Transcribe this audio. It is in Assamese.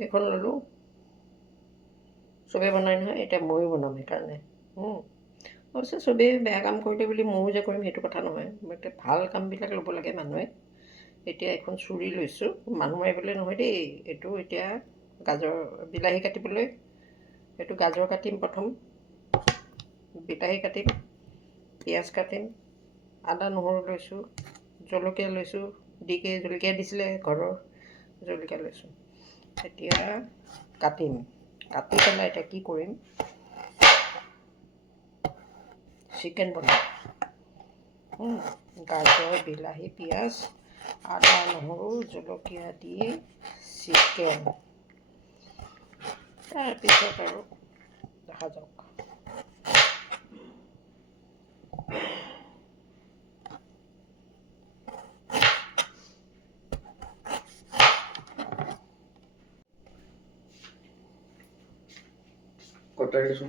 এখন ল'লোঁ, চবেই বনাই নহয়, এতিয়া ময়ো বনাম সেইকাৰণে। অৱশ্যে চবেই বেয়া কাম কৰিলে বুলি ময়ো যে কৰিম সেইটো কথা নহয়, এতিয়া ভাল কামবিলাক ল'ব লাগে মানুহে। এতিয়া এখন চুৰি লৈছোঁ, মানুহ মাৰিবলৈ নহয় দেই, এইটো এতিয়া গাজৰ বিলাহী কাটিবলৈ। এইটো গাজৰ কাটিম প্ৰথম, বিলাহী কাটিম, পিঁয়াজ কাটিম, আদা নহৰু লৈছোঁ, জলকীয়া লৈছোঁ, জলকীয়া দিছিলে ঘৰৰ জলকীয়া লৈছোঁ। এতিয়া কাটিম, কাটি পেলাই এতিয়া কি কৰিম, চিকেন বনাম। গাজৰ, বিলাহী, পিঁয়াজ, আদা নহৰু জলকীয়া দি চিকেন, তাৰপিছত আৰু দেখা যাওক। কটাই দিছোঁ।